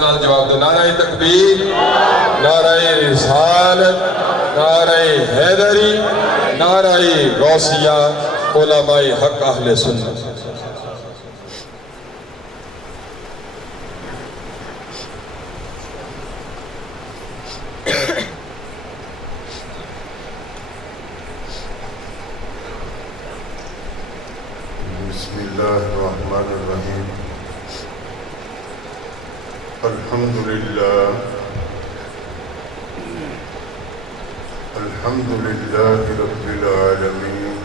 نال جواب دو. نعرہ تکبیر، نعرہ رسالت، نعرہ حیدری، نعرہ غوثیہ، علماء حق اہل سنت. بسم اللہ الرحمن الرحیم. الحمد للہ رب العالمین،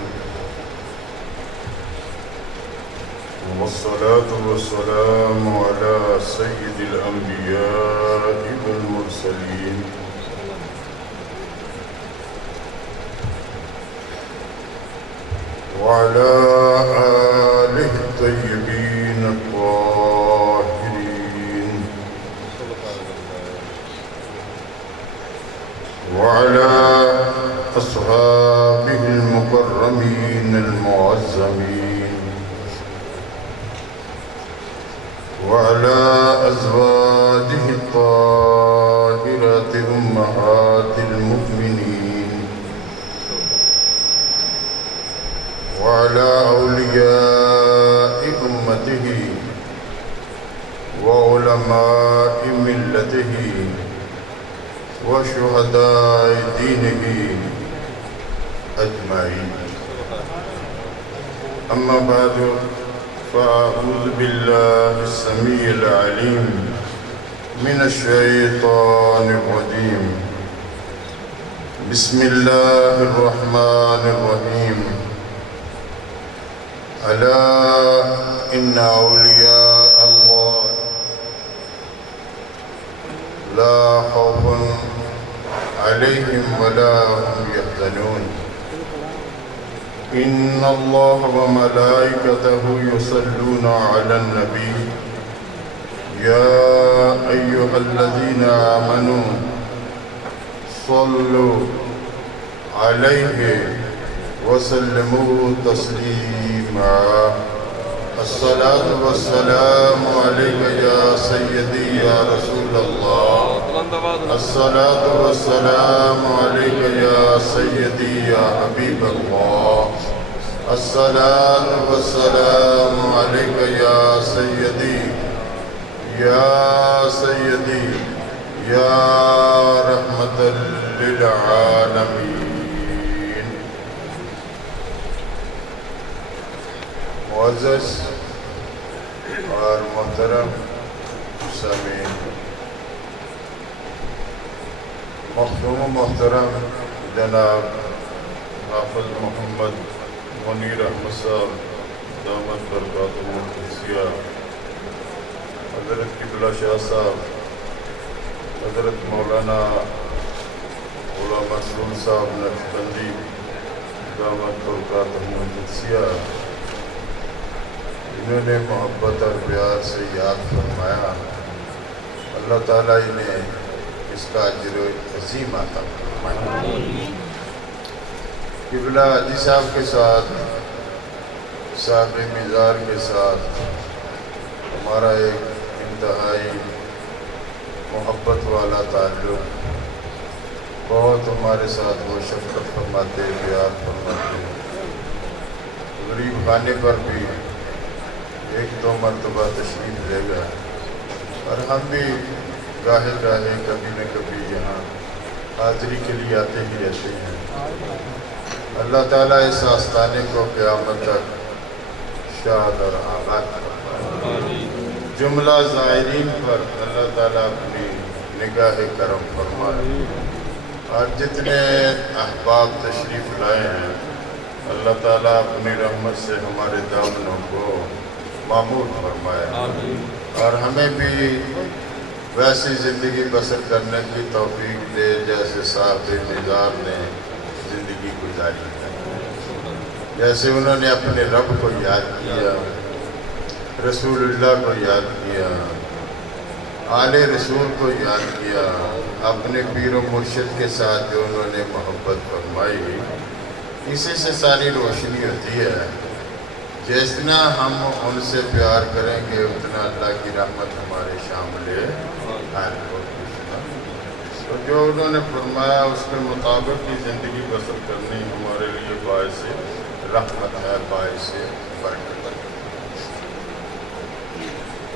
والصلاة والسلام على سید الانبیاء والمرسلین وعلى آله الطيبين الطاهرين وعلى أصحابه المكرمين المعظمين وعلى أزواجه الطاهرات أمهات المؤمنين وعلى أولياء أمته وعلماء ملته وشهداء دينه أجمعين. أما بعد، فأعوذ بالله السميع العليم من الشيطان الرجيم. بسم الله الرحمن الرحيم. ألا إن أولياء الله لا خوف عليهم ولا هم يحزنون. إن الله وملائكته يصلون على النبي يا أيها الذين آمنوا صلوا عليه وسلموا تسليما. الصلاة والسلام عليك يا سيدي يا رسول الله. الصلاة والسلام عليك يا سيدي يا حبيب الله. الصلاة والسلام عليك يا سيدي يا رحمة للعالمين. معزز اور محترم سامعین، مخدوم و محترم جناب حافظ محمد منیر احمد صاحب دامت برکاتہ القدسیہ، حضرت قبلہ شاہ صاحب، حضرت مولانا غلام مسعود صاحب نقشبندی دامت برکاتہ القدسیہ، انہوں نے محبت اور پیار سے یاد فرمایا. اللہ تعالیٰ انہیں اس کا اجر عظیم عطا فرمائے. قبلہ حاجی صاحب کے ساتھ، صاحب مزار کے ساتھ ہمارا ایک انتہائی محبت والا تعلق، بہت ہمارے ساتھ وہ شفقت فرماتے، پیار فرماتے. غریب خانے پر بھی ایک دو مرتبہ تشریف لے گئے، اور ہم بھی گاہے گاہے کبھی نہ کبھی یہاں حاضری کے لیے آتے ہی رہتے ہیں. اللہ تعالیٰ اس آستانے کو قیامت تک شاد اور آباد فرمائے. جملہ زائرین پر اللہ تعالیٰ اپنی نگاہ کرم فرمائے، اور جتنے احباب تشریف لائے ہیں اللہ تعالیٰ اپنی رحمت سے ہمارے دامنوں کو معمور فرمائے، اور ہمیں بھی ویسی زندگی بسر کرنے کی توفیق دے جیسے صاحب مزار نے زندگی گزاری ہے. جیسے انہوں نے اپنے رب کو یاد کیا، رسول اللہ کو یاد کیا، آل رسول کو یاد کیا، اپنے پیر و مرشد کے ساتھ جو انہوں نے محبت فرمائی، اسی سے ساری روشنی ہوتی ہے. جتنا ہم ان سے پیار کریں گے اتنا اللہ کی رحمت ہمارے شامل جو انہوں نے فرمایا اس کے مطابق ہی زندگی بسر کرنی ہمارے لیے باعث رحمت ہے، باعث برکت ہے۔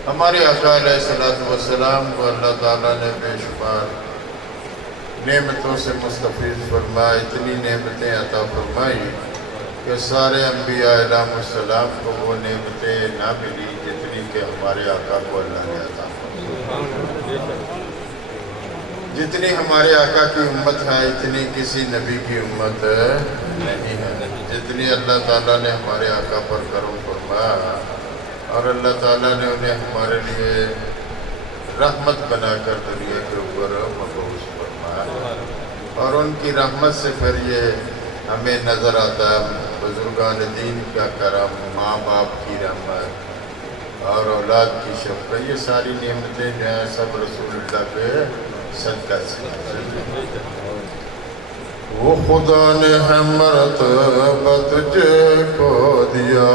ہمارے آقا علیہ الصلوۃ والسلام کو اللہ تعالیٰ نے بے شمار نعمتوں سے مستفیض فرمایا، اتنی نعمتیں عطا فرمائی کہ سارے انبیاء علیہ السلام کو وہ نعمتیں نہ ملی جتنی کہ ہمارے آقا کو اللہ نے عطا فرمائی۔ جتنی ہمارے آقا کی امت ہے اتنی کسی نبی کی امت نہیں ہے۔ جتنی اللہ تعالیٰ نے ہمارے آقا پر کرم فرمایا اور اللہ تعالیٰ نے انہیں ہمارے لیے رحمت بنا کر دنیا کے اوپر مبعوث فرمایا، اور ان کی رحمت سے پھر یہ ہمیں نظر آتا ہے بزرگان دین کا کرم، ماں باپ کی رحمت اور اولاد کی شفقت، یہ ساری نعمتیں جو ہیں سب رسول اللہ کے صدقہ سے۔ وہ خدا نے ہے مرتبہ تجھے کو دیا،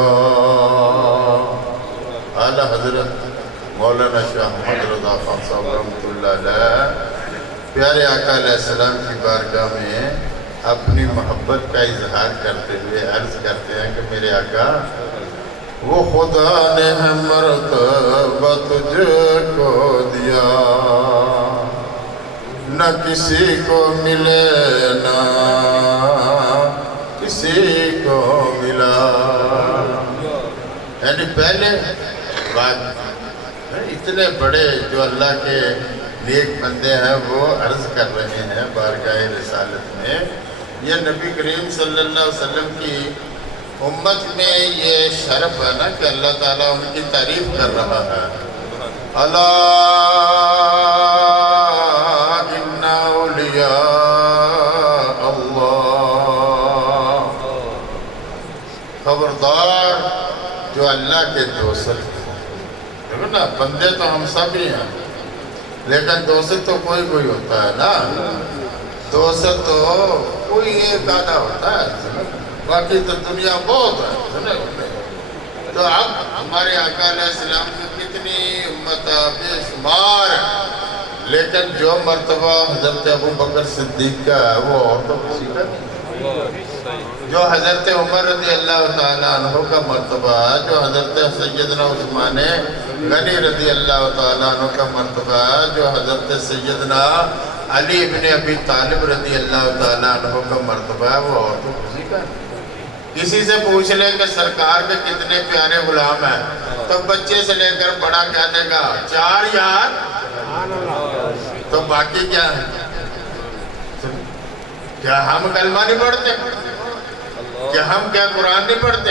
اعلیٰ حضرت مولانا شاہ محمد رضا خان صاحب رحمۃ اللہ علیہ پیارے آقا علیہ السلام کی بارگاہ میں اپنی محبت کا اظہار کرتے ہوئے عرض کرتے ہیں کہ میرے آقا، وہ خدا نے ہے مرتبہ تجھے کو دیا، نہ کسی کو ملے نہ کسی کو ملا۔ یعنی پہلے بات اتنے بڑے جو اللہ کے نیک بندے ہیں وہ عرض کر رہے ہیں بارگاہ رسالت میں، یہ نبی کریم صلی اللہ علیہ وسلم کی امت میں یہ شرف ہے نا کہ اللہ تعالیٰ ان کی تعریف کر رہا ہے۔ الا ان اولیاء اللہ، خبردار جو اللہ کے دوست ہیں۔ دیکھو نا، بندے تو ہم سب ہی ہیں لیکن دوست تو کوئی کوئی ہوتا ہے نا، دوست تو کوئی ایک آدھا ہوتا ہے، باقی تو دنیا بہت ہے۔ تو اب ہمارے آقا علیہ السلام کی کتنی امت بے شمار ہے، لیکن جو مرتبہ حضرت ابو بکر صدیق کا ہے وہ اور تو کسی کا نہیں۔ جو حضرت عمر رضی اللہ تعالیٰ عنہ کا مرتبہ ہے، جو حضرت سیدنا عثمان غنی رضی اللہ تعالیٰ عنہ کا مرتبہ ہے، جو حضرت سیدنا علی ابن ابی طالب رضی اللہ تعالیٰ عنہ کا مرتبہ ہے، وہ اور تو کسی کا نہیں۔ کسی سے پوچھ لیں کہ سرکار کے کتنے پیارے غلام ہیں تو بچے سے لے کر بڑا کہنے کا 4 یار، تو باقی کیا ہے؟ کیا ہم کلمہ نہیں پڑھتے؟ کیا ہم کیا قرآن نہیں پڑھتے؟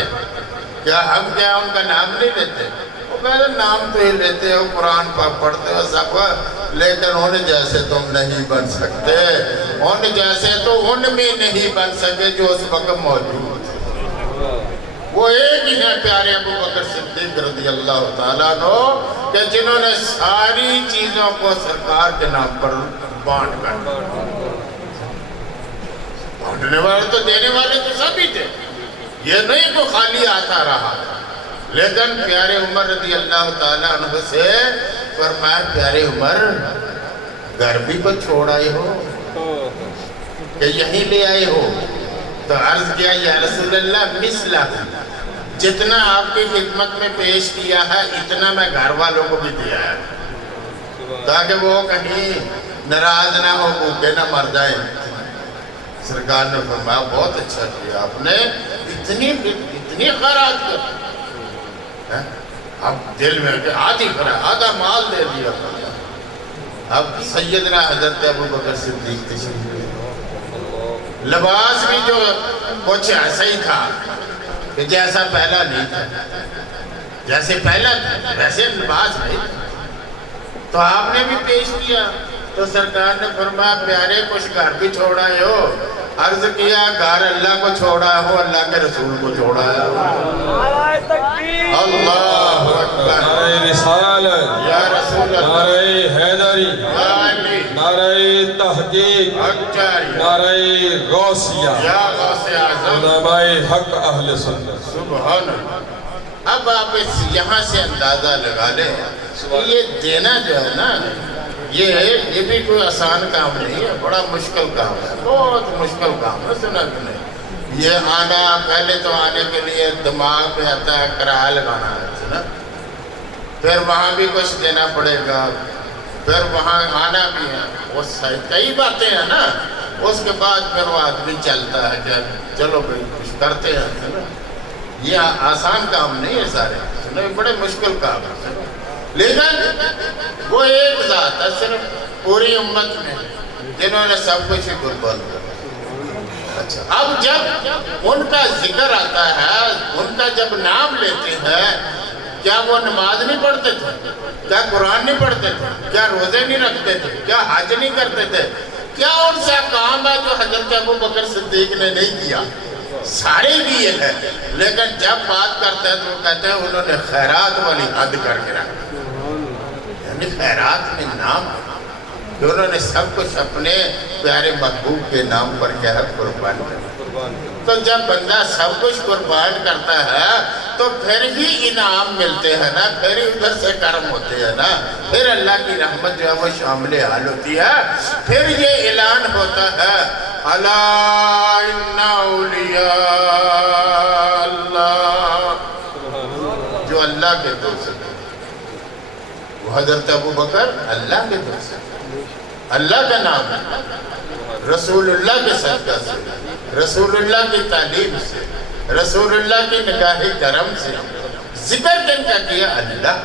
کیا ہم کیا ان کا نام نہیں لیتے؟ وہ کہتے ہیں نام تو ہی لیتے ہو، قرآن پڑھتے ہو سب، لیکن ان جیسے تم نہیں بن سکتے، ان جیسے تو ان میں نہیں بن سکے جو اس وقت موجود۔ وہ ایک ہی ہیں پیارے ابو بکر صدیق رضی اللہ تعالیٰ عنہ کہ جنہوں نے ساری چیزوں کو سرکار کے نام پر بانٹ کر، بانٹنے والے تو دینے والے تو سب ہی تھے، یہ نہیں کہ خالی آتا رہا۔ لیکن پیارے عمر رضی اللہ تعالیٰ عنہ سے فرمایا، پیارے عمر گھر بھی کو چھوڑ آئے ہو کہ یہیں لے آئے ہو؟ تو عرض کیا، یا رسول اللہ مثلہ، جتنا آپ کی خدمت میں پیش کیا ہے اتنا میں گھر والوں کو بھی دیا ہے، تاکہ وہ کہیں ناراض نہ ہو، بھوکے نہ مر جائیں۔ سرکار نے فرمایا بہت اچھا کیا آپ نے، اتنی خیرات کر، اب دل میں آدھی خیرات، آدھا مال دے دیا۔ اب سیدنا حضرت ابو بکر صدیق تشریف لے، لباس بھی جو کچھ ایسا ہی تھا کہ جیسا پہلا نہیں تھا، جیسے پہلا تھا ویسے لباس نہیں تھا۔ تو آپ نے بھی پیش کیا تو سرکار نے فرمایا، پیارے کچھ گھر بھی چھوڑا ہو؟ عرض کیا، گھر اللہ کو چھوڑا ہو، اللہ کے رسول کو چھوڑا ہے۔ اللہ اکبر، نعرہ رسالت، یا رسول اللہ، نعرہ حیدری، نعرہ تحقیق، نعرہ غوثیہ، یا غوث اعظم، علماء حق اہل سنت۔ سبحان اللہ۔ اب آپ یہاں سے اندازہ لگا لیں، یہ دینا جو ہے نا، یہ بھی کوئی آسان کام نہیں ہے، بڑا مشکل کام ہے، بہت مشکل کام ہے، سنا کہ نہیں؟ یہ آنا، پہلے تو آنے کے لیے دماغ پہ آتا ہے کرایہ لگانا ہے، سنا؟ پھر وہاں بھی کچھ دینا پڑے گا، پھر وہاں آنا بھی ہے، وہ کئی باتیں ہیں نا، اس کے بعد پھر وہ آدمی چلتا ہے کہ چلو بھائی کچھ کرتے ہیں، سنا؟ یہ آسان کام نہیں ہے سارے، سنا؟ بڑے مشکل کام ہے، لیکن وہ ایک ذات ہے صرف پوری امت میں جنہوں نے سب کچھ ہی قربان کیا۔ اچھا، اب جب ان کا ذکر آتا ہے، ان کا جب نام لیتے ہیں، کیا وہ نماز نہیں پڑھتے تھے؟ کیا قرآن نہیں پڑھتے تھے؟ کیا روزے نہیں رکھتے تھے؟ کیا حج نہیں کرتے تھے؟ کیا ان سے کام ہے جو حضرت ابو بکر صدیق نے نہیں کیا؟ سارے کیے ہیں، لیکن جب بات کرتے ہیں تو وہ کہتے ہیں انہوں نے خیرات والی حد کر کے رکھا، یعنی خیرات میں نام کہ انہوں نے سب کچھ اپنے پیارے محبوب کے نام پر کیا ہے قربان کیا۔ تو جب بندہ سب کچھ قربان کرتا ہے تو پھر ہی انعام ملتے ہیں نا، پھر ہی ادھر سے کرم ہوتے ہیں نا، پھر اللہ کی رحمت جو ہے وہ شامل حال ہوتی ہے، پھر یہ اعلان ہوتا ہے الا ان اولیاء اللہ، جو اللہ کے دوست ہیں وہ حضرت ابو بکر اللہ کے دوست ہیں، اللہ کا نام ہے، رسول اللہ کے صدقہ سے، رسول اللہ کی تعلیم سے، رسول اللہ کی نگاہ کرم سے ذکر کن کا کیا اللہ،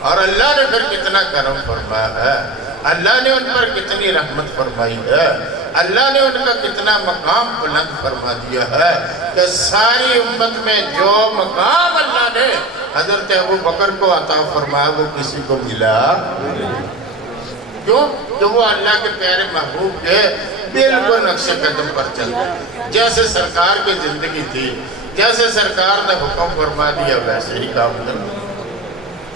اور اللہ نے پھر کتنا کرم فرمایا ہے، اللہ نے ان پر کتنی رحمت فرمائی ہے، اللہ نے ان کا کتنا مقام بلند فرما دیا ہے کہ ساری امت میں جو مقام اللہ نے حضرت ابو بکر کو عطا فرمایا وہ کسی کو ملا، کیوں؟ کہ وہ اللہ کے پیارے محبوب کے بالکل نقش قدم پر چلتے، جیسے سرکار کی زندگی تھی، جیسے سرکار نے حکم فرما دیا ویسے ہی کام کرنا۔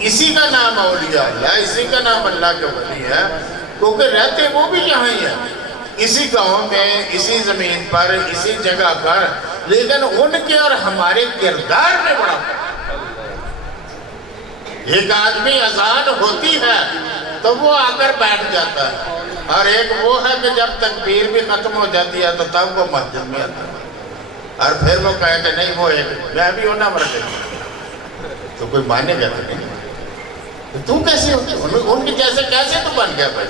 اسی کا نام اولیاء اللہ، اسی کا نام اللہ کے ولی ہے، کیونکہ رہتے وہ بھی یہاں ہی ہیں، اسی گاؤں میں، اسی زمین پر، اسی جگہ پر، لیکن ان کے اور ہمارے کردار میں بڑا فرق۔ ایک آدمی اذان ہوتی ہے تو وہ آ کر بیٹھ جاتا ہے، اور ایک وہ ہے کہ جب تکبیر بھی ختم ہو جاتی ہے تو تب وہ مسجد میں آتا ہے، اور پھر وہ کہے کہ نہیں وہ ایک میں بھی ہونا مرد تو کوئی مانے گا تو نہیں، تو کیسے ہوتی ان کے جیسے کیسے تو بن گیا بھائی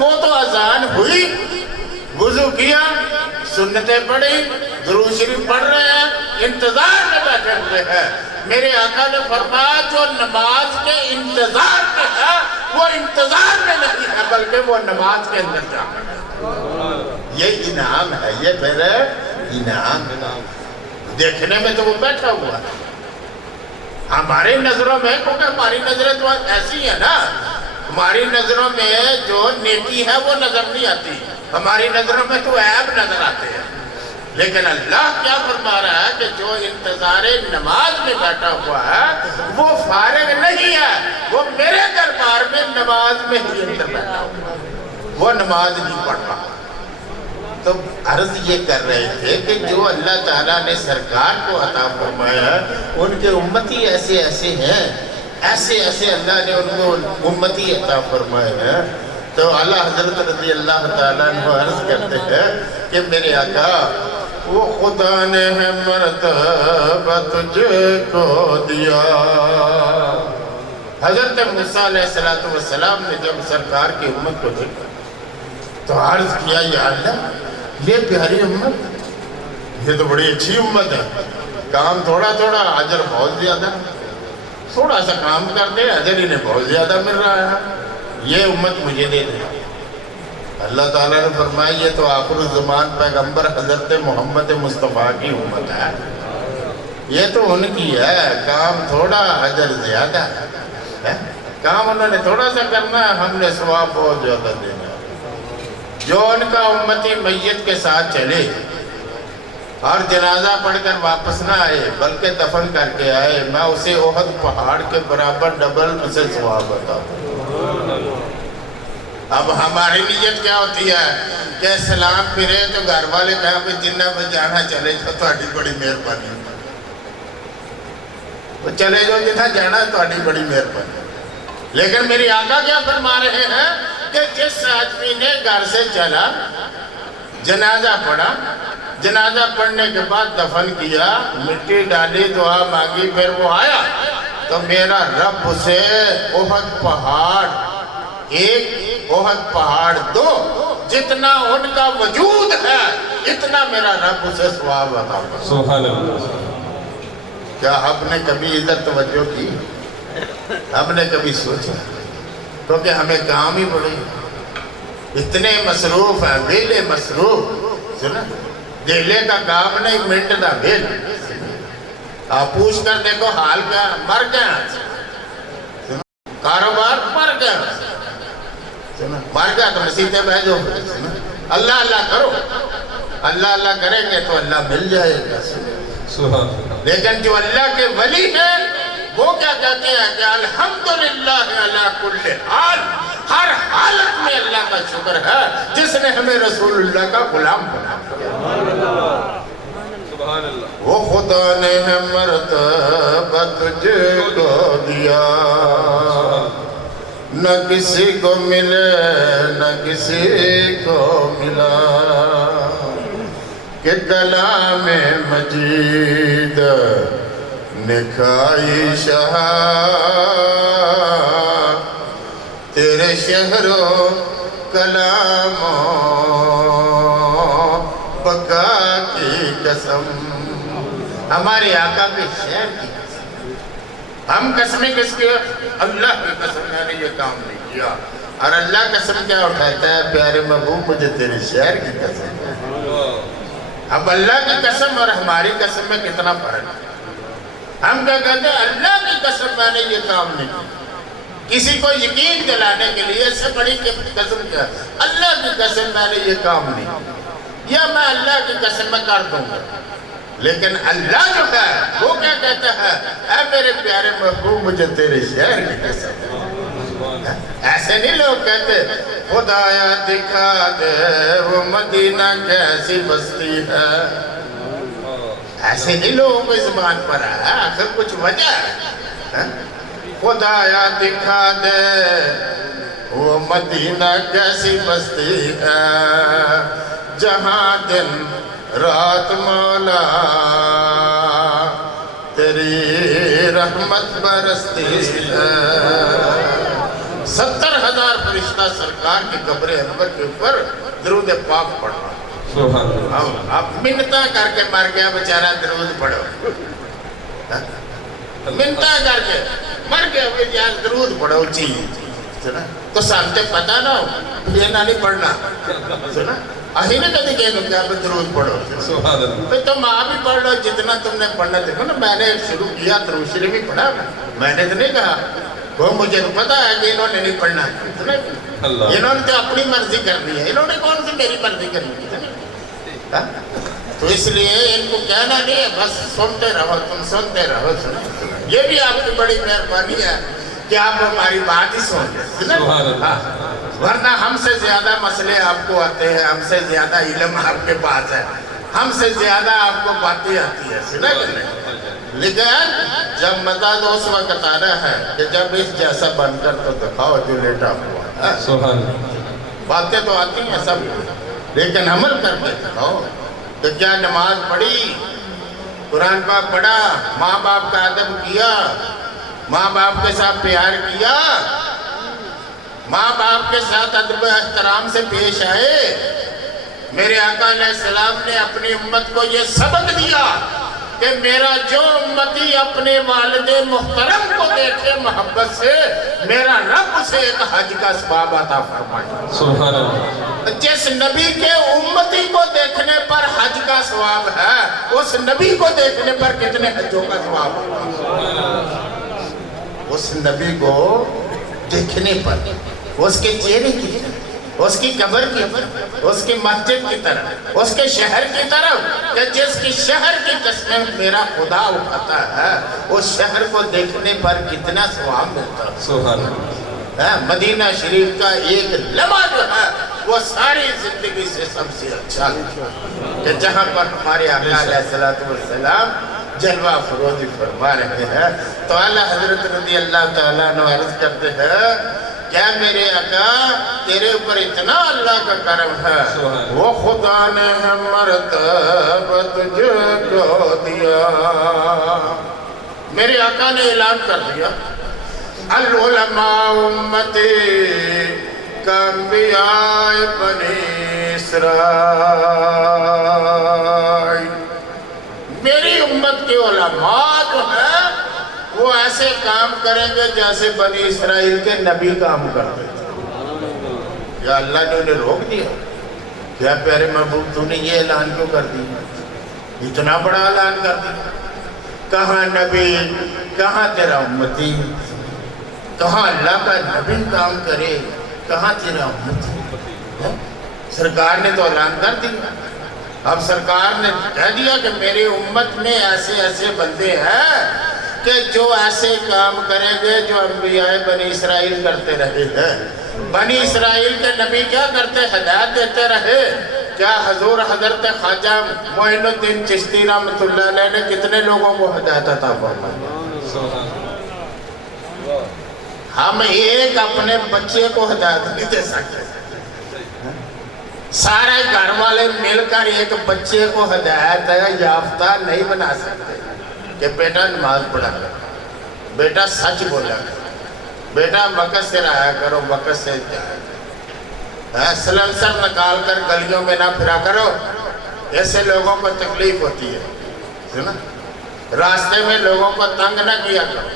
وہ تو اذان ہوئی، وضو کیا، سنتیں پڑھی، درود شریف پڑھ رہے ہیں، انتظار میں بیٹھے ہوئے ہیں۔ میرے آقا نے فرمایا جو نماز کے انتظار میں ہے وہ انتظار میں نہیں ہے بلکہ وہ نماز کے اندر جا کر، یہ انعام ہے، یہ پھر انعام۔ دیکھنے میں تو وہ بیٹھا ہوا ہے، ہماری نظروں میں، کیونکہ ہماری نظریں تو ایسی ہیں نا، ہماری نظروں میں جو نیکی ہے وہ نظر نہیں آتی، ہماری نظروں میں تو عیب نظر آتے ہیں، لیکن اللہ کیا فرما رہا ہے کہ جو انتظار نماز میں بیٹھا ہوا ہے وہ فارغ نہیں ہے، وہ میرے دربار میں نماز میں ہی اندر بیٹھا ہوا ہے، وہ نماز نہیں پڑھ رہا۔ تو عرض یہ کر رہے تھے کہ جو اللہ تعالیٰ نے سرکار کو عطا فرمایا ہے ان کے امتی ایسے ایسے ہیں، ایسے ایسے اللہ نے ان کو امتی عطا فرمائے ہیں۔ تو اعلیٰ حضرت رضی اللہ تعالیٰ عنہ عرض کرتے ہیں کہ میرے آقا وہ خدا نے ہے مرتبہ تجھ کو دیا۔ حضرت موسیٰ علیہ السلام نے جب سرکار کی امت کو دیکھا تو عرض کیا یا اللہ یہ پیاری امت، یہ تو بڑی اچھی امت ہے، کام تھوڑا تھوڑا اجر بہت زیادہ، تھوڑا سا کام کرتے اجر انہیں بہت زیادہ مل رہا ہے، یہ امت مجھے دے دے۔ اللہ تعالیٰ نے فرمایا یہ تو آخر الزمان پیغمبر حضرت محمد مصطفیٰ کی امت ہے، یہ تو ان کی ہے، کام تھوڑا اجر زیادہ ہے، کام انہوں نے تھوڑا سا کرنا ہے، ہم نے ثواب بہت زیادہ دینا ہے۔ جو ان کا امتی میت کے ساتھ چلے اور جنازہ پڑھ کر واپس نہ آئے بلکہ دفن کر کے آئے، میں اسے احد پہاڑ کے برابر ڈبل اسے ثواب بتاؤں۔ اب ہماری نیت کیا ہوتی ہے کہ سلام پھرے تو گھر والے کہا کہ جنہ پہ جانا چلے تو تہاڈی بڑی مہربانی، چلے جو جتنا جانا تہاڈی بڑی مہربانی۔ لیکن میری آقا کیا فرما رہے ہیں کہ جس آدمی نے گھر سے چلا، جنازہ پڑھا، جنازہ پڑھنے کے بعد دفن کیا، مٹی ڈالی، دعا مانگی، پھر وہ آیا، تو میرا رب اسے احد پہاڑ ایک، احد پہاڑ دو، جتنا ان کا وجود ہے اتنا میرا رب اسے ثواب عطا فرمائے۔ سبحان اللہ۔ کیا آپ نے کبھی ادھر توجہ کی؟ ہم نے کبھی سوچا؟ کیونکہ ہمیں کام ہی بڑی اتنے مصروف ہیں، ویلے مصروف، سنا دہلے کا کام نہیں، منٹ دا ویل۔ آپ پوچھ کر دیکھو حال کیا، مر گئے، کاروبار مر گئے، مر گیا تو مسیحیں بھیجو، اللہ اللہ کرو، اللہ اللہ کریں گے تو اللہ مل جائے گا۔ سبحان اللہ۔ لیکن جو اللہ کے ولی ہیں وہ کیا کہتے ہیں کہ الحمدللہ علی کل حال، ہر حالت میں اللہ کا شکر ہے جس نے ہمیں رسول اللہ کا غلام بنا دیا۔ سبحان اللہ۔ وہ خدا نے مرتبہ تجھ کو دیا، نہ کسی کو ملے نہ کسی کو ملا، کہ کلام مجید نے کھائی شہا، تیرے شہر و کلاموں بقا کی قسم، ہمارے آقا کے شہر کی قسم۔ ہم قسمیں کس کے؟ اللہ کی قسم، میں نے یہ کام نہیں کیا۔ اور اللہ قسم کیا اٹھاتا ہے؟ پیارے محبوب مجھے تیرے شہر کی قسم ہے۔ اب اللہ کی قسم اور ہماری قسم میں کتنا فرق ہے؟ ہم کیا کہتے ہیں؟ اللہ کی قسم میں نے یہ کام نہیں کیا۔ کسی کو یقین دلانے کے لیے اس سے بڑی قسم کیا؟ اللہ کی قسم میں نے یہ کام نہیں کیا، یا میں اللہ کی قسم میں کر دوں گا۔ لیکن اللہ جو ہے وہ کیا کہتا ہے؟ اے میرے پیارے محبوب مجھے تیرے شہر کی قسم ہے۔ ایسے نہیں لوگ کہتے خدایا دکھا دے وہ مدینہ کیسی بستی ہے، ایسے نہیں لوگوں کو زبان پر ہے، آخر کچھ وجہ ہے۔ خدایا دکھا دے وہ مدینہ کیسی بستی ہے، جہاں دن رات مولا تیری رحمت برستی ہے۔ 70,000 فرشتہ سرکار کی قبر انور کے اوپر درود پاک پڑھ رہا۔ سبحان اللہ۔ اب منتہ کر کے مر گیا بیچارہ، درود پڑھو، منتہ کر کے مر گیا بیچارہ، درود پڑھو جی، تو سامتے پتہ نہ ہو یہ نہ نہیں پڑھنا، سنا آہی نے کہتے کہ کیا درود پڑھو، سبحان اللہ۔ تم آپ بھی پڑھ لو جتنا تم نے پڑھنا، دیکھو نا میں نے شروع کیا درود شریف بھی پڑھا، میں نے تو نہیں کہا، وہ مجھے تو پتا ہے کہ انہوں نے نہیں پڑھنا، انہوں نے تو اپنی مرضی کرنی ہے، انہوں نے کون سی میری مرضی کرنی ہے؟ تو اس لیے ان کو کہنا نہیں ہے، بس سنتے رہو، تم سنتے رہو، یہ بھی آپ کی بڑی مہربانی ہے کہ آپ ہماری بات ہی سنتے، ورنہ ہم سے زیادہ مسئلے آپ کو آتے ہیں، ہم سے زیادہ علم آپ کے پاس ہے، ہم سے زیادہ آپ کو باتیں آتی ہے، سنا کہ نہیں؟ لیکن جب مزہ تو اس وقت آ رہا ہے کہ جب اس جیسا بن کر تو دکھاؤ جو لیٹا ہوا ہے، سبحان اللہ۔ باتیں تو آتی ہیں سب، لیکن عمل کر کے دکھاؤ کہ کیا نماز پڑھی، قرآن پاک پڑھا، ماں باپ کا ادب کیا، ماں باپ کے ساتھ پیار کیا، ماں باپ کے ساتھ ادب احترام سے پیش آئے۔ میرے آقا علیہ السلام نے اپنی امت کو یہ سبق دیا کہ میرا جو امتی اپنے والد محترم کو دیکھے محبت سے، میرا رب اسے ایک حج کا ثواب عطا فرمائے۔ سبحان اللہ۔ جس نبی کے امتی کو دیکھنے پر حج کا ثواب ہے، اس نبی کو دیکھنے پر کتنے حجوں کا ثواب ہے؟ اس نبی کو دیکھنے پر، اس کے چہرے کی طرف، اس کی قبر کی طرف، اس کی مسجد کی طرف، اس کے شہر کی طرف، کہ جس کی شہر کی قسمیں میرا خدا اٹھاتا ہے، اس شہر کو دیکھنے پر کتنا ثواب ملتا ہے۔ سبحان اللہ۔ مدینہ شریف کا ایک لمحہ جو ہے وہ ساری زندگی سے سب سے اچھا ہے، کہ جہاں پر ہمارے آقا علیہ السلام جلوہ فروزی فرما رہے ہیں. تو اعلیٰ حضرت رضی اللہ تعالیٰ عنہ عرض کرتے ہیں کیا میرے آقا تیرے اوپر اتنا اللہ کا کرم ہے وہ خدا نے مرتبہ تجھے کو دیا. میرے آقا نے اعلان کر دیا العلماء امتی کانبیاء بنی اسرائیل. میری امت کے علماء جو ہے وہ ایسے کام کریں گے جیسے بنی اسرائیل کے نبی کام کرتے تھے. یا اللہ نے انہیں روک دیا کیا پیارے محبوب تو نے یہ اعلان کیوں کر دیا؟ اتنا بڑا اعلان کر دیا. کہاں نبی کہاں تیرا امتی, کہاں اللہ کا نبی کام کرے کہاں تیرا امتی. سرکار نے تو اعلان کر دیا. اب سرکار نے کہہ دیا کہ میری امت میں ایسے ایسے بندے ہیں کہ جو ایسے کام کریں گے جو انبیاء بنی اسرائیل کرتے رہے ہیں. بنی اسرائیل کے نبی کیا کرتے؟ ہدایت دیتے رہے. کیا حضور حضرت خواجہ معین الدین چشتی رحمۃ اللہ علیہ نے کتنے لوگوں کو ہدایت عطا فرمائی؟ ہم ایک اپنے بچے کو ہدایت نہیں دے سکتے. سارے گھر والے مل کر ایک بچے کو ہدایت یافتہ نہیں بنا سکتے کہ بیٹا نماز پڑھا کر, بیٹا سچ بولا کر, بیٹا وقت سے رہا کرو, وقت سے جایا کرو, سلنسر نکال کر گلیوں میں نہ پھرا کرو. ایسے لوگوں کو تکلیف ہوتی ہے. راستے میں لوگوں کو تنگ نہ کیا کرو.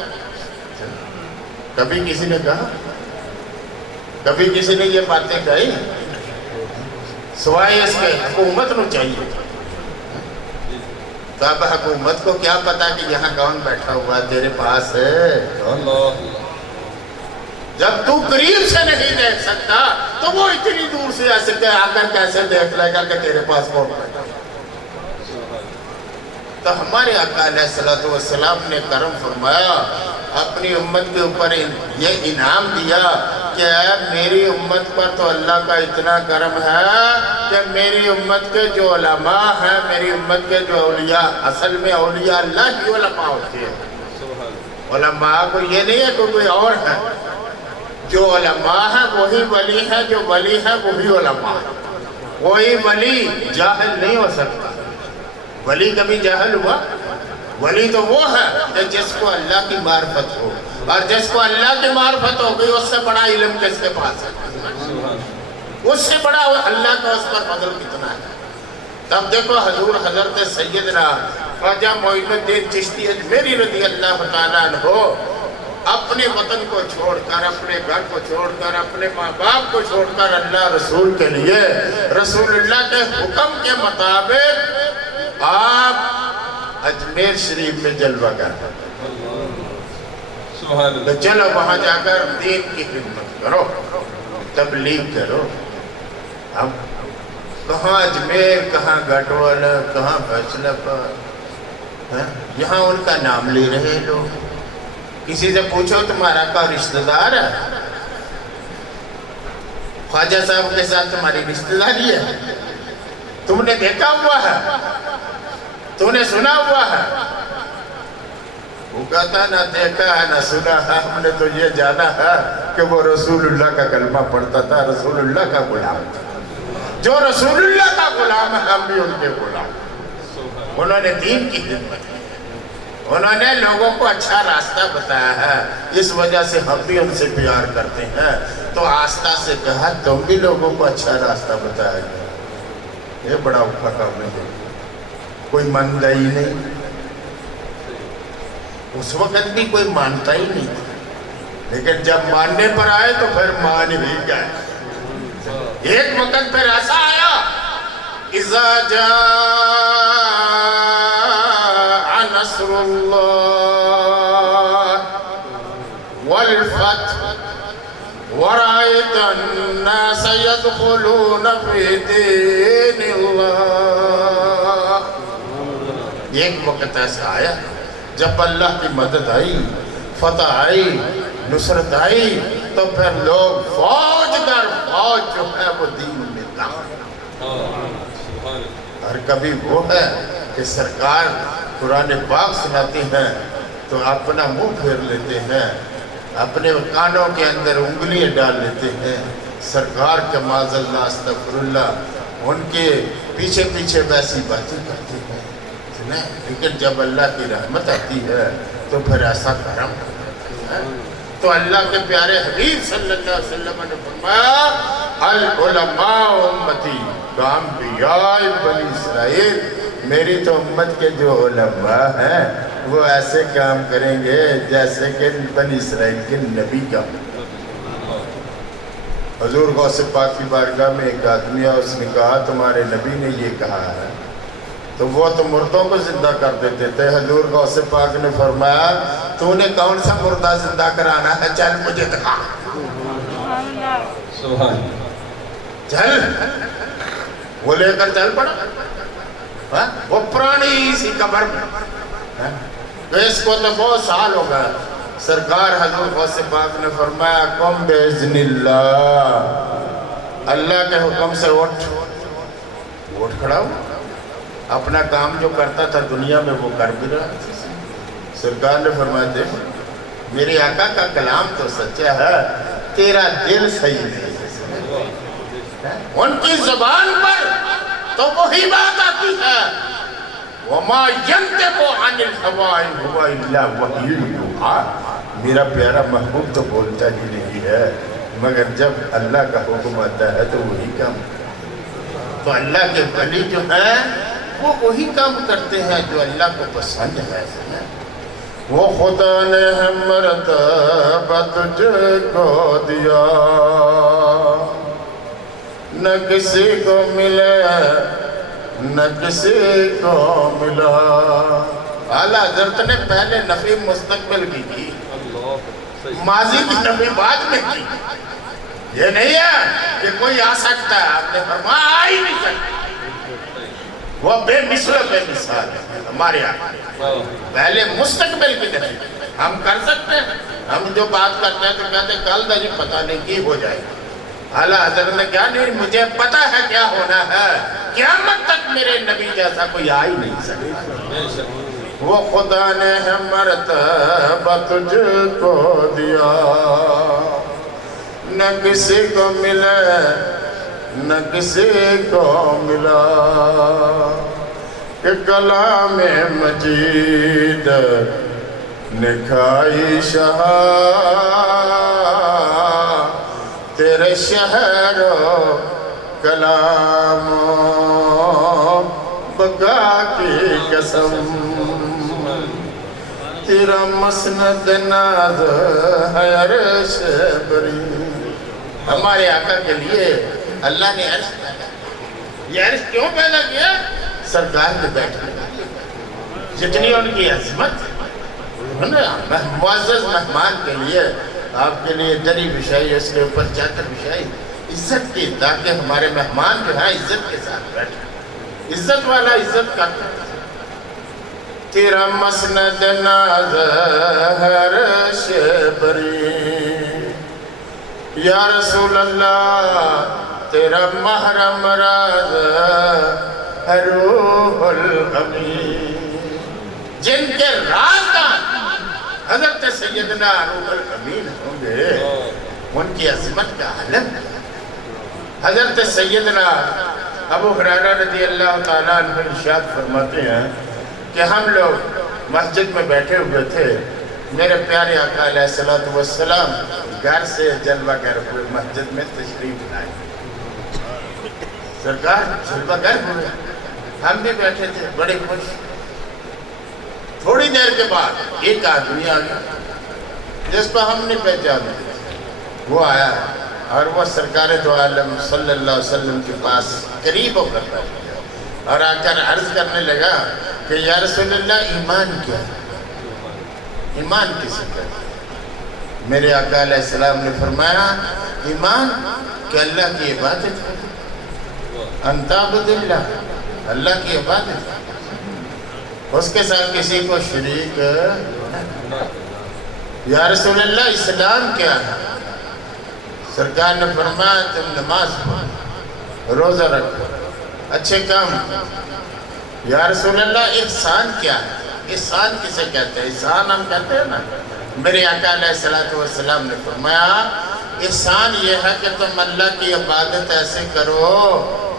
کبھی کسی نے کہا, کبھی کسی نے یہ باتیں کہی؟ سوائے اس کے حکومت نو چاہیے. تو اب حکومت کو کیا پتا کہ یہاں کون بیٹھا ہوا تیرے پاس ہے. جب تو قریب سے نہیں دیکھ سکتا تو وہ اتنی دور سے ایسے آ کر کیسے دیکھ لے گا کہ تیرے پاس کون بیٹھا. تو ہمارے آقا علیہ السلام نے کرم فرمایا, اپنی امت کے اوپر یہ انعام دیا کہ میری امت پر تو اللہ کا اتنا کرم ہے کہ میری امت کے جو علماء ہیں, میری امت کے جو اولیاء, اصل میں اولیاء اللہ کی علماء ہوتے ہیں. علماء کو یہ نہیں ہے کہ کوئی اور ہے. جو علماء ہیں وہی ولی ہیں, جو ولی ہیں وہی علماء ہیں. کوئی ولی جاہل نہیں ہو سکتا. ولی کبھی جاہل ہوا؟ ولی تو وہ ہے کہ جس کو اللہ کی معرفت ہو, اور جس کو اللہ کی معرفت ہو گئی اس سے بڑا علم کس کے پاس ہے؟ اس سے بڑا اللہ کا اس پر فضل کتنا ہے. تب دیکھو حضور حضرت سیدنا خواجہ معین الدین چشتی اجمیری رضی اللہ تعالیٰ عنہ اپنے وطن کو چھوڑ کر, اپنے گھر کو چھوڑ کر, اپنے ماں باپ کو چھوڑ کر اللہ رسول کے لیے, رسول اللہ کے حکم کے مطابق آپ اجمیر شریف میں جلوہ کرتے. چلو وہاں جا کر دین کی خدمت کرو, تبلیغ کرو. اب کہاں اجمیر, کہاں گھٹوال, کہاں فیصلہ پر, یہاں ان کا نام لے رہے لوگ. کسی سے پوچھو تمہارا کا رشتہ دار ہے, خواجہ صاحب کے ساتھ تمہاری رشتہ داری ہے, تم نے دیکھا ہوا ہے, تو نے سنا ہوا ہے؟ وہ کہتا نہ دیکھا ہے نہ سنا ہے, ہم نے تو یہ جانا ہے کہ وہ رسول اللہ کا کلمہ پڑھتا تھا, رسول اللہ کا غلام تھا. جو رسول اللہ کا غلام ہے ہم بھی ان کے غلام. انہوں نے دین کی خدمت کی, انہوں نے لوگوں کو اچھا راستہ بتایا ہے, اس وجہ سے ہم بھی ان سے پیار کرتے ہیں. تو آستہ سے کہا تم بھی لوگوں کو اچھا راستہ بتایا گیا. یہ بڑا اوکھا کام ہے, کوئی مانتا ہی نہیں. اس وقت بھی کوئی مانتا ہی نہیں تھا, لیکن جب ماننے پر آئے تو پھر مان ہی گئے. ایک وقت پھر ایسا آیا اِذَا جَاءَ نَصْرُ اللَّهِ وَالْفَتْحُ وَرَأَيْتَ النَّاسَ يَدْخُلُونَ فِي دِينِ اللَّهِ. ایک وقت ایسا آیا جب اللہ کی مدد آئی, فتح آئی, نصرت آئی, تو پھر لوگ فوج در فوج جو ہے وہ دین میں داخل. اور کبھی وہ ہے کہ سرکار قرآن پاک سناتے ہیں تو اپنا منہ پھیر لیتے ہیں، اپنے کانوں کے اندر انگلیاں ڈال لیتے ہیں۔ سرکار کے معاذ اللہ استغفر اللہ ان کے پیچھے پیچھے ویسی باتیں کرتے ہیں، لیکن جب اللہ کی رحمت آتی ہے تو پھر ایسا کرم کرتے ہیں۔ تو اللہ کے پیارے حبیب صلی اللہ علیہ وسلم نے فرمایا العلماء امتی کانبیاء بنی اسرائیل، میری تو امت کے جو علماء ہیں وہ ایسے کام کریں گے جیسے کہ بنی اسرائیل کے نبی کا۔ حضور غوث پاک کی بارگاہ میں ایک آدمی ہے، اس نے کہا تمہارے نبی نے یہ کہا ہے، تو وہ تو مردوں کو زندہ کر دیتے تھے۔ حضور غوث پاک نے فرمایا تو نے کون سا مردہ زندہ کرانا ہے، چل مجھے دکھا، چل۔ وہ لے کر چل پڑا، وہ پرانی سی قبر میں، تو اس کو تو بہت سال ہو گئے۔ سرکار حضور غوث پاک نے فرمایا قم باذن اللہ، اللہ کے حکم سے اٹھ کھڑا ہو، اپنا کام جو کرتا تھا دنیا میں وہ کر بھی رہا۔ سرکار نے فرمایا دیکھ میرے آقا کا کلام تو سچا ہے، تیرا دل صحیح نہیں ہے۔ ان کی زبان پر تو وہی بات آتی ہے وَمَا يَنْتِقُ عَنِ الْهَوَىٰ إِنْ هُوَ إِلَّا وَحْيٌ يُوحَىٰ، میرا پیارا محبوب تو بولتا ہی نہیں ہے مگر جب اللہ کا حکم آتا ہے تو وہی کام۔ تو اللہ کے ولی جو ہیں وہ وہی کام کرتے ہیں جو اللہ کو پسند ہے۔ وہ خدا نے مرتبہ تجھ کو دیا، نہ کسی کو ملے نہ کسی کو ملا۔ اعلیٰ حضرت نے پہلے نفی مستقبل کی تھی، ماضی کی نفی بعد میں کی۔ یہ نہیں ہے کہ کوئی آ سکتا ہے، آپ نے فرمایا آ ہی نہیں سکتا، وہ بے مثل بے مثال ہے ہمارے یہاں۔ پہلے مستقبل کی نفی ہم کر سکتے ہیں، ہم جو بات کرتے ہیں تو کہتے ہیں کل دا جی پتہ نہیں کی ہو جائے گا۔ اعلیٰ حضرت نے کہا نہیں مجھے پتہ ہے کیا ہونا ہے، قیامت تک میرے نبی جیسا کوئی آ ہی نہیں سکتا۔ وہ خدا نے مرتبہ تجھ کو دیا، نہ کسی کو ملے نہ کسی کو ملا، کہ کلام مجید نے کھائی شہا، تیرے شہر و کلام بقا کی قسم، تیرا مسند ناز ہے عرش بری۔ ہمارے آقا کے لیے اللہ نے عرش پیدا کیا۔ یہ عرش کیوں پیدا کیا؟ سرکار کے بیٹھنے جتنی ان کی عظمت، معزز مہمان کے لیے آپ کے لیے دری بچھائی، اس کے اوپر چادر بچھائی عزت کی، تاکہ ہمارے مہمان جو ہے عزت کے ساتھ بیٹھے، عزت والا عزت کرتا ہے۔ تیرا مسند ناز ہے عرش بری، یا رسول اللہ تیرا محرم راز ہے روح الامین، جن کے رازدار حضرت سیدنا روح الامین ہوں گے ان کی عظمت کا عالم۔ حضرت سیدنا ابو ہریرہ رضی اللہ تعالیٰ عنہ ارشاد فرماتے ہیں کہ ہم لوگ مسجد میں بیٹھے ہوئے تھے، میرے پیارے آقا علیہ السلام گھر سے جلوہ گر ہوئے مسجد میں تشریف لائے۔ سرکار جلوہ گر ہوئے، ہم بھی بیٹھے تھے بڑے خوش۔ تھوڑی دیر کے بعد ایک آدمی آ گیا جس کو ہم نے پہچانا، وہ آیا اور وہ سرکار دو عالم صلی اللہ علیہ وسلم کے پاس قریب ہو کر بیٹھ گیا اور آ کر عرض کرنے لگا کہ یا رسول اللہ ایمان کیا ہے؟ ایمان کسے کہتے ہیں؟ میرے آقا علیہ السلام نے فرمایا ایمان کہ اللہ کی عبادت ہے، ان تعبد اللہ، اللہ کی عبادت ہے، اس کے ساتھ کسی کو شریک نہ۔ یا رسول اللہ اسلام کیا ہے؟ سرکار نے فرمایا تم نماز پڑھو، روزہ رکھو، اچھے کام۔ یا رسول اللہ احسان کیا ہے؟ احسان کسے کہتے ہیں؟ احسان ہم کہتے ہیں نا، میرے آقا علیہ السلام نے فرمایا احسان یہ ہے کہ تم اللہ کی عبادت ایسے کرو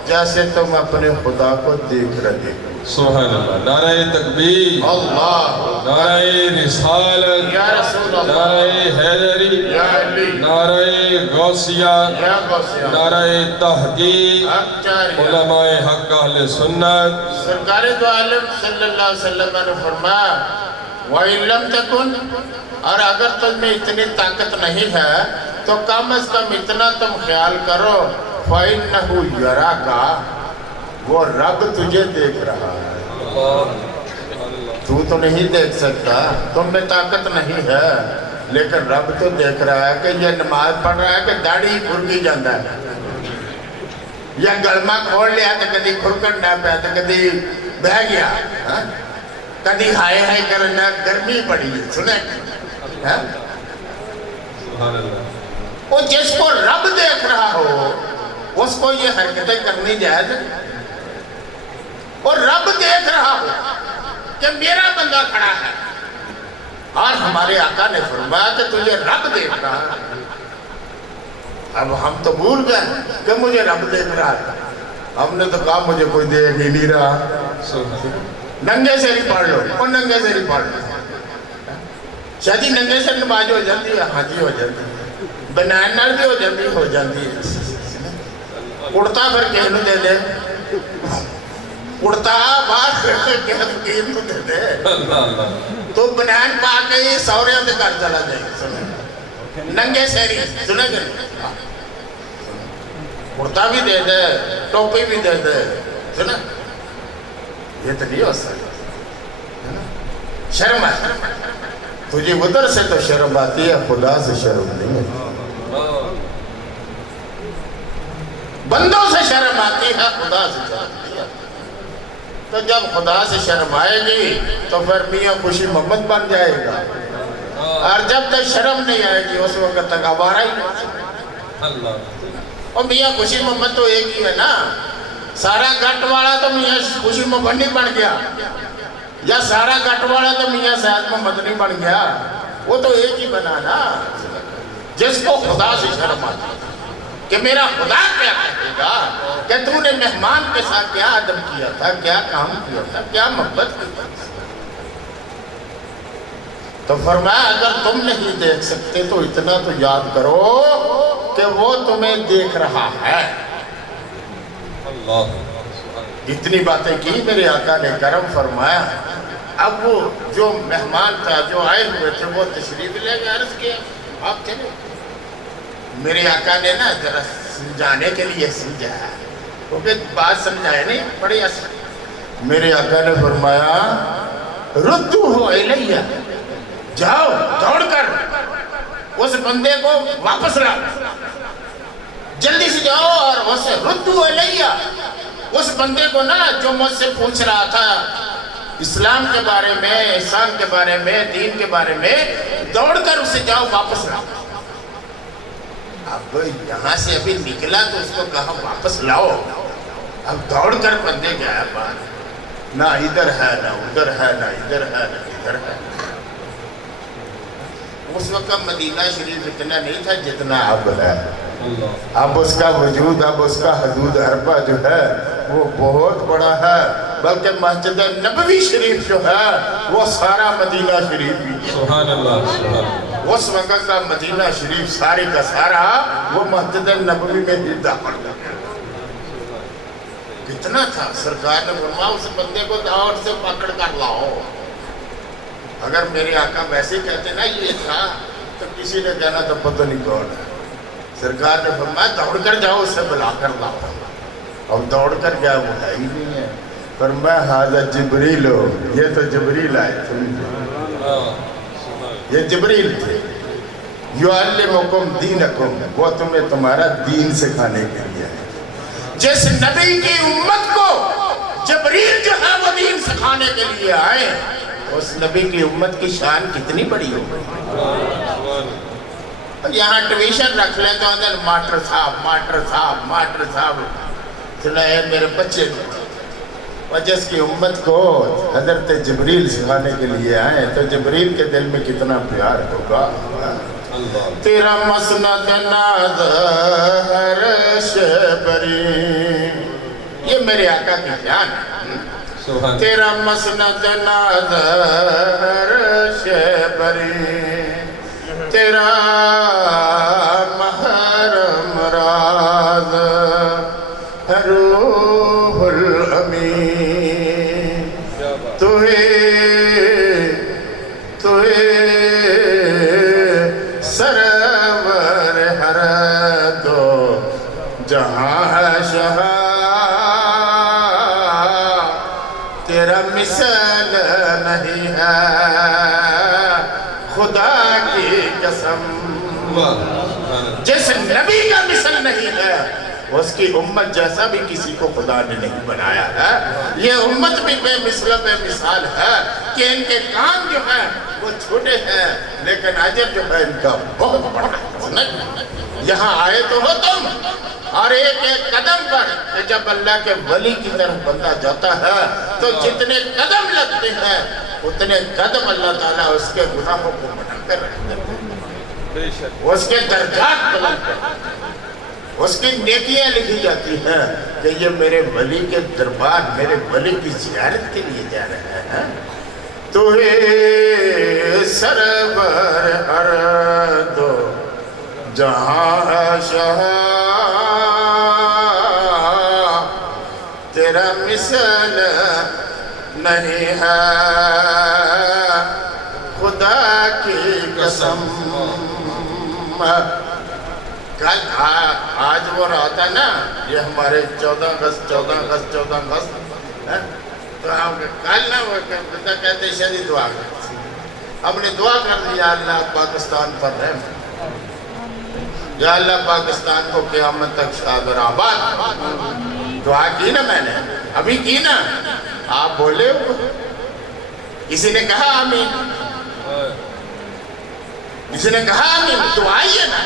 جیسے تم اپنے خدا کو دیکھ رہے ہو۔ سبحان اللہ، نعرہ تکبیر، اللہ، نعرہ رسالت، یا رسول اللہ، نعرہ حیدری، یا علی، نعرہ غوثیہ، یا غوثیہ، نعرہ تحقیق، حق جاریہ۔ علماء حق اہل سنت۔ سرکار دو عالم صلی اللہ علیہ وسلم نے فرمایا وَإِن لَمْ تَكُنْ، اور اگر تم میں اتنی طاقت نہیں ہے تو کم از کم اتنا تم خیال کرو فَإِنَّهُ يَرَاكَ، وہ رب تجھے دیکھ رہا ہے۔ تو تو نہیں دیکھ سکتا، تم میں طاقت نہیں ہے، لیکن رب تو دیکھ رہا ہے کہ یہ نماز پڑھ رہا ہے کہ داڑھی کھرکی جاندہ ہے، یا گلما کھوڑ لیا تو کدی کھرکن نہ پیا تو کدی بہ گیا، کدی ہائے ہائے کرنا گرمی پڑی سنے۔ سبحان اللہ، وہ جس کو رب دیکھ رہا ہو اس کو یہ حرکتیں کرنی جائز ہے، اور رب دیکھ رہا ہو کہ میرا بندہ کھڑا ہے، اور ہمارے آقا نے فرمایا کہ تجھے رب دیکھ رہا ہے۔ اب ہم تو بھول گئے کہ مجھے رب دیکھ رہا ہے، ہم نے تو کہا مجھے کوئی دیکھ ہی نہیں رہا، ننگے سے نہیں پڑھ لو، اور ننگے سے نہیں پڑھ لو۔ شادی ننگے سے نماز ہو جاتی ہے، ہاں جی ہو جاتی ہے، بنائن نال بھی ہو جاتی ہے۔ اڑتا پھر کہنو دے دے، اڑتا بات کہہ فقیر کو دے دے، تو بنائن پا کے ہی سوریاں دے کر چلا جائے، ننگے سیری سنے گے، اڑتا بھی دے دے، ٹوپی بھی دے دے، سنا یہ تو نہیں ہو سکتا، شرم ہے تجھے ادھر سے تو شرم آتی ہے، خدا سے شرم نہیں ہے، بندوں سے شرم آتی ہے، خدا سے شرم نہیں ہے۔ تو جب خدا سے شرم آئے گی تو پھر میاں خوشی محمد بن جائے گا، اور جب تک شرم نہیں آئے گی اس وقت تک آوارہ ہی نہیں۔ اور میاں خوشی محمد تو ایک ہی ہے نا، سارا گھٹ والا تو میاں خوشی محمد نہیں بن گیا، یا سارا گھٹ والا تو میاں سعد محمد نہیں بن گیا، وہ تو ایک ہی بنا نا، جس کو خدا سے شرم آتی ہے کہ میرا خدا کیا کہے گا کہ تو نے مہمان کے ساتھ کیا ادب کیا تھا، کیا کام کیا تھا، کیا محبت کی تھی۔ تو فرمایا اگر تم نہیں دیکھ سکتے تو اتنا تو یاد کرو کہ وہ تمہیں دیکھ رہا ہے۔ اتنی باتیں کی میرے آقا نے کرم فرمایا۔ اب وہ جو مہمان تھا جو آئے ہوئے تھے وہ تشریف لے گئے، عرض کیا آپ چلے۔ میرے آقا نے نا ذرا سمجھانے کے لیے سمجھایا، کیونکہ بات سمجھائے نہیں بڑی اصل۔ میرے آقا نے فرمایا ردوہ الیہ، جاؤ دوڑ کر اس بندے کو واپس لاؤ، جلدی سے جاؤ اور اسے ردوہ الیہ، اس بندے کو نا جو مجھ سے پوچھ رہا تھا اسلام کے بارے میں، احسان کے بارے میں، دین کے بارے میں، دوڑ کر اسے جاؤ واپس لاؤ۔ اب یہاں سے ابھی نکلا تو اس کو کہا واپس لاؤ، اب دوڑ کر بندے گیا بات، نہ ادھر ہے نہ ادھر ہے، نہ ادھر ہے نہ ادھر ہے۔ اس وقت مدینہ شریف اتنا نہیں تھا جتنا اب ہے، اب اس کا وجود، اب اس کا حدود اربع جو ہے وہ بہت بڑا ہے، بلکہ مسجد نبوی شریف جو ہے وہ سارا مدینہ شریف ہی ہے۔ سبحان اللہ، سبحان اللہ۔ اس وقت کا مدینہ شریف سارے کا سارا وہ مسجد نبوی میں ہی داخل ہو گیا۔ کتنا تھا، سرکار نے فرمایا اس بندے کو داؤڑ سے پکڑ کر لاؤ۔ اگر میرے آقا ویسے کہتے نا یہ تھا تو کسی نے کہنا تو پتہ نہیں کون ہے۔ سرکار نے فرمایا دوڑ کر جاؤ اسے بلا کر لاؤ، اور دوڑ کر گیا وہ ہے ہی نہیں ہے۔ فرمایا ھذا جبریل، یہ تو جبریل آئے تھے، یہ جبریل تھے، یعلمکم دینکم، وہ تمہیں تمہارا دین سکھانے کے لیے ہے۔ جس نبی کی امت کو جبریل جو ہے وہ دین سکھانے کے لیے آئے، اس نبی کی امت کی شان کتنی بڑی ہو گئی۔ یہاں ٹویشن رکھ لیں تو اندر ماسٹر صاحب، ماسٹر صاحب، ماسٹر صاحب، سنا ہے میرے بچے کو اور جس کی امت کو حضرت جبریل سکھانے کے لیے آئے تو جبریل کے دل میں کتنا پیار ہوگا. اللہ تیرا مسند ناز ہر شبری، یہ میرے آقا کی جان ہے. سبحان تیرا مسند ناز ہر شبری، تیرا محرم راز روح الامین. توہے سرور ہر دو جہاں ہے شاہ، تیرا مثل نہیں ہے خدا کی قسم. جس نبی کا مثل نہیں ہے اس کی امت جیسا بھی کسی کو خدا نے نہیں بنایا ہے. یہ امت بھی بے مثل بے مثال ہے کہ ان کے کام جو ہیں وہ چھوٹے ہیں لیکن اجر جو ہے ان کا بہت بڑا ہے. یہاں آئے تو ہو تم، اور ایک ایک قدم پر کہ جب اللہ کے ولی کی طرف بندہ جاتا ہے تو جتنے قدم لگتے ہیں اتنے قدم اللہ تعالیٰ اس کے گناہوں کو بنا کر رکھتے ہیں، اس کے درجات بلند کرتے ہیں، اس کی نیکیاں لکھی جاتی ہیں کہ یہ میرے ولی کے دربار، میرے ولی کی زیارت کے لیے جا رہے ہیں. توہے سرور ہر دو جہاں ہے شاہ، تیرا مثل نہیں ہے خدا کی قسم. کل آج وہ رہا تھا نا، یہ ہمارے 14 اگست تو ہم کل نا وہ کہتے شدید دعا کرتے، ہم نے دعا کر دی یا اللہ پاکستان پر رحم، یا اللہ پاکستان کو قیامت تک شاد اور آباد. دعا کی نا میں نے، ابھی کی نا، آپ بولے ہو کسی نے کہا آمین؟ کسی نے کہا آمین؟ دعائی ہے نا،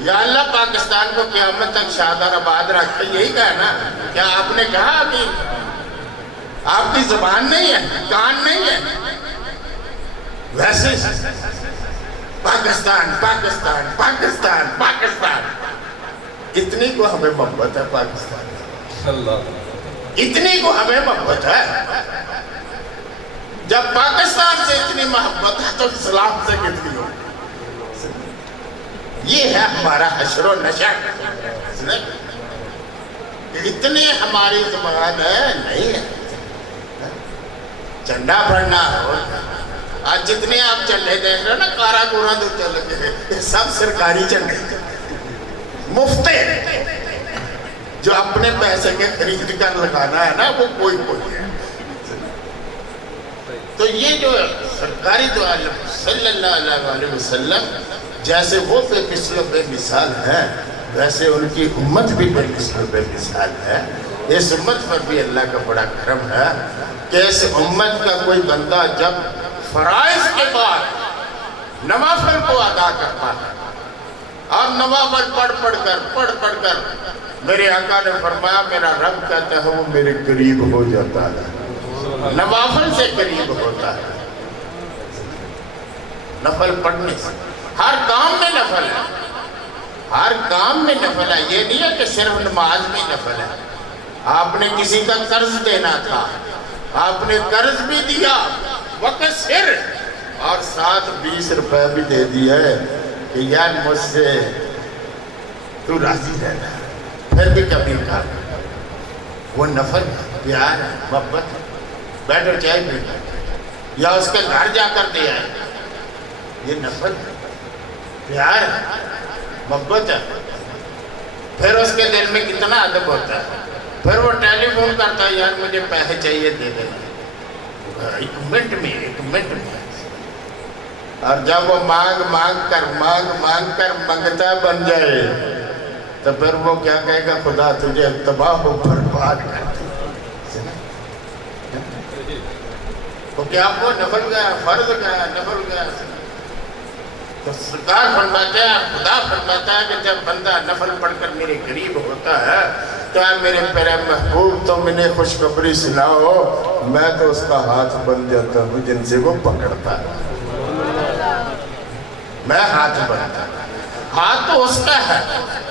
یا اللہ پاکستان کو قیامت تک شاد اور آباد رکھے، یہی کہا نا. کیا آپ نے کہا آمین؟ آپ کی زبان نہیں ہے، کان نہیں ہے. ویسے پاکستان پاکستان پاکستان پاکستان، اتنی کو ہمیں محبت ہے پاکستان، اللہ اتنی کو ہمیں محبت ہے. جب پاکستان سے اتنی محبت ہے تو اسلام سے کتنی ہو. یہ ہے ہمارا حشر و نشر. اتنی ہماری زبان ہے نہیں ہے. جھنڈا پڑھنا ہو، آج جتنے آپ چلے دیکھ رہے ہو نا کارا گورا دو چل گئے، سب سرکاری جھنڈے، مفتے جو اپنے پیسے کے خرید کر لگانا ہے نا وہ کوئی ہے. تو یہ جو سرکاری جو صلی اللہ علیہ وسلم جیسے وہ بے مثل و بے مثال ہیں ویسے ان کی امت بھی بے مثل و بے مثال ہے. اس امت پر بھی اللہ کا بڑا کرم ہے کہ اس امت کا کوئی بندہ جب فرائض کے بعد نوافل کو ادا کرتا ہے اور نوافل پڑھ کر میرے آقا نے فرمایا میرا رب کہتا ہے وہ میرے قریب ہو جاتا ہے، نوافل سے قریب ہوتا ہے. نفل پڑھنے سے ہر کام میں نفل ہے، ہر کام میں نفل ہے. یہ نہیں ہے کہ صرف نماز میں نفل ہے. آپ نے کسی کا قرض دینا تھا، آپ نے قرض بھی دیا وقت سر، اور ساتھ 20 روپے بھی دے دیا ہے کہ یار مجھ سے تو راضی رہنا، پھر بھی کبھی کر. وہ نفل پیار ہے، محبت ہے. بیٹھو چائے پی، یا اس کے گھر جا کر دے آئے، یہ نفل ہے، پیار ہے، محبت ہے. پھر اس کے دل میں کتنا ادب ہوتا ہے. پھر وہ ٹیلی فون کرتا ہے یار مجھے پیسے چاہیے دے دینا، ایک منٹ میں. اور جب وہ مانگ کر منگتا بن جائے تو پھر وہ کیا کہے گا خدا تجھے تباہ و برباد کر دے. تو کیا وہ نفل گیا، فرض گیا، نفل گیا. تو سرکار فرماتے ہیں، خدا فرماتا ہے کہ جب بندہ نفل پڑھ کر میرے قریب ہوتا ہے تو اے میرے پیارے محبوب تم انہیں خوشخبری سناؤ، میں تو اس کا ہاتھ بن جاتا ہوں جن سے وہ پکڑتا ہے، میں ہاتھ بنتا ہوں، ہاتھ تو اس کا ہے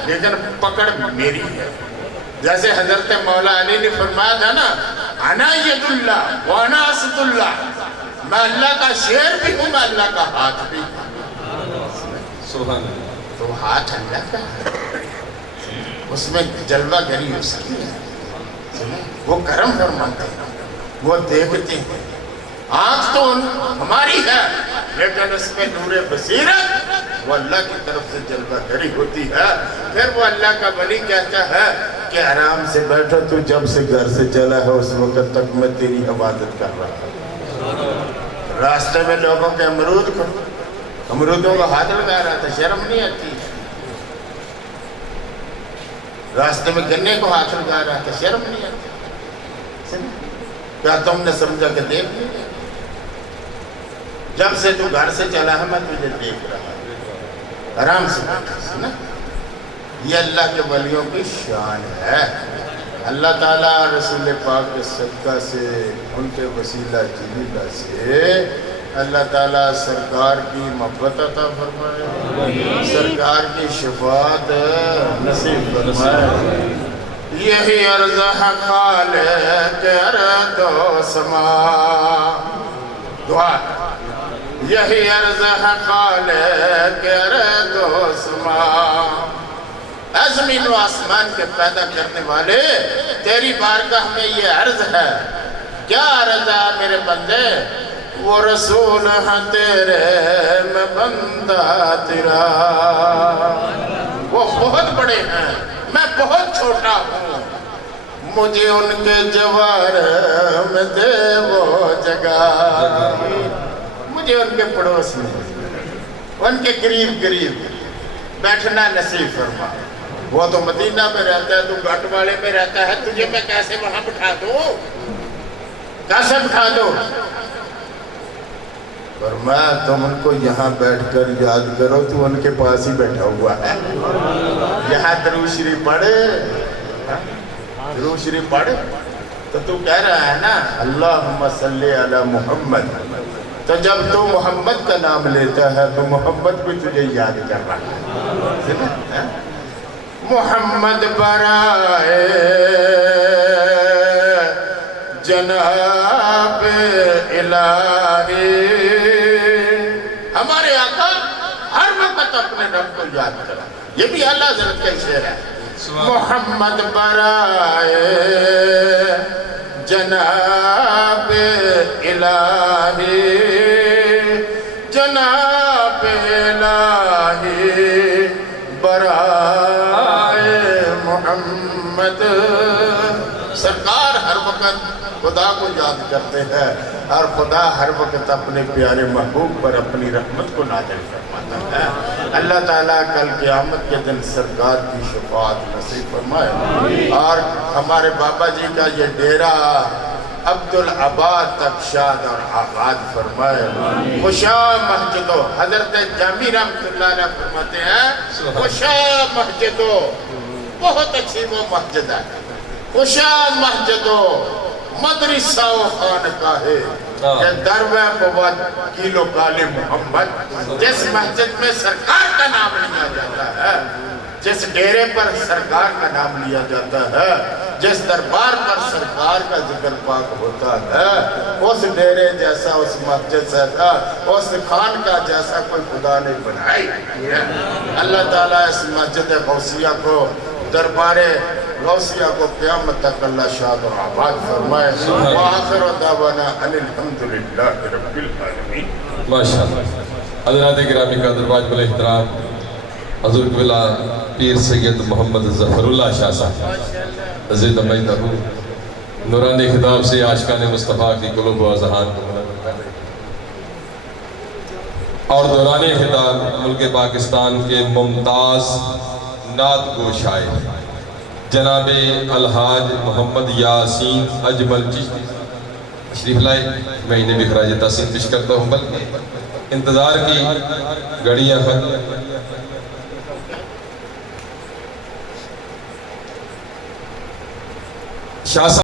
لیکن پکڑ میری ہے۔ جیسے حضرت مولا علی نے فرمایا تھا نا، انا ید اللہ وانا اسد اللہ، میں اللہ کا شیر بھی ہوں، میں اللہ کا ہاتھ بھی ہوں۔ سبحان اللہ۔ تو ہاتھ اللہ کا ہے، اس میں جلوہ گری اس کی ہے، وہ کرم فرماتے ہیں، وہ دیکھتے ہیں، آنکھ تو ہماری ہے لیکن اس میں نور بصیرت وہ اللہ کی طرف سے جلوہ گری ہوتی ہے۔ پھر وہ اللہ کا ولی کہتا ہے کہ آرام سے بیٹھو، تو جب سے گھر سے چلا ہے اس وقت تک میں تیری عبادت کر رہا ہوں۔ راستے میں لوگوں کے امرودوں کو ہاتھ لگا رہا تھا، شرم نہیں آتی؟ راستے میں گنے کو ہاتھ لگا رہا تھا، شرم نہیں آتی؟ کیا تم نے سمجھا کہ دیکھ نہیں؟ جب سے تو گھر سے چلا ہے میں تجھے دیکھ رہا ہوں، آرام سے بیٹھا نا۔ یہ اللہ کے ولیوں کی شان ہے۔ اللہ تعالیٰ رسول پاک کے صدقہ سے، ان کے وسیلہ جلیلہ سے اللہ تعالیٰ سرکار کی محبت عطا فرمائے، سرکار کی شفاعت نصیب فرمائے۔ یہی عرض ہے خالق ارض و سما، دعا یہی عرض ہے خالق ارض و سما، اے زمین و آسمان کے پیدا کرنے والے تیری بارگاہ میں یہ عرض ہے۔ کیا عرض ہے میرے بندے؟ وہ رسول ہے تیرے میں بندہ تیرا، وہ بہت بڑے ہیں میں بہت چھوٹا ہوں، مجھے ان کے جوار میں دے وہ جگہ، مجھے ان کے پڑوس میں، ان کے قریب بیٹھنا نصیب فرما۔ وہ تو مدینہ میں رہتا ہے، تو گھاٹ والے میں رہتا ہے، تجھے میں کیسے وہاں بٹھا دوں، کیسے بٹھا دوں؟ فرمایا تم ان کو یہاں بیٹھ کر یاد کرو، تو ان کے پاس ہی بیٹھا ہوا ہے، یہاں درود شریف پڑھے، درود شریف پڑھے، تو کہہ رہا ہے نا اللہم صلی علی محمد، تو جب تو محمد کا نام لیتا ہے تو محمد بھی تجھے یاد کر رہا ہے۔ محمد برائے جناب الہی، ہمارے آقا ہر وقت اپنے رب کو یاد کرا، یہ بھی اعلیٰ حضرت کا شعر ہے۔ محمد برائے جناب الہی، جناب الہی برائے محمد، سرکار ہر وقت خدا کو یاد کرتے ہیں اور خدا ہر وقت اپنے پیارے محبوب پر اپنی رحمت کو نازل فرماتا ہے۔ اللہ تعالیٰ کل قیامت کے دن سرکار کی شفاعت نصیب فرمائے، اور ہمارے بابا جی کا یہ ڈیرا عبدالعباد تک شاد اور آباد فرمائے۔ خوشا مسجدو، حضرت جامی رحمت اللہ علیہ فرماتے ہیں خوشا مسجدو، بہت اچھی وہ مسجد ہے، خوشا مسجدو مدرسہ و خانقاہ کہ دروے بود کیلو کالے محمد، جس مسجد میں سرکار کا نام لیا جاتا ہے، جس ڈیرے پر سرکار کا نام لیا جاتا ہے، جس دربار پر سرکار کا ذکر پاک ہوتا ہے، اس ڈیرے جیسا، اس مسجد جیسا، اس خان کا جیسا کوئی خدا نے بنائی ہے۔ اللہ تعالیٰ اس مسجد غوثیہ کو، دربار غوثیہ کو قیامت تک اللہ شاد و آباد فرمائے۔ وآخر دعوانا ان الحمدللہ رب العالمین۔ ماشاءاللہ۔ حضرات گرامی کا درباج بل احترام حضور قبلہ پیر سید محمد ظفر اللہ شاہ صاحب عزیز مجدہ نورانی خطاب سے عاشقان مصطفیٰ کی قلوب و اذہان کو منور کر رہے اور دوران خطاب ملک پاکستان کے ممتاز نعت گو شاعر جناب الحاج محمد یاسین اجمل چشتی تشریف لائے، میں انہیں بھی خراج تحسین پیش کرتا ہوں، بلکہ انتظار کی گھڑیاں ختم، شاہ صاحب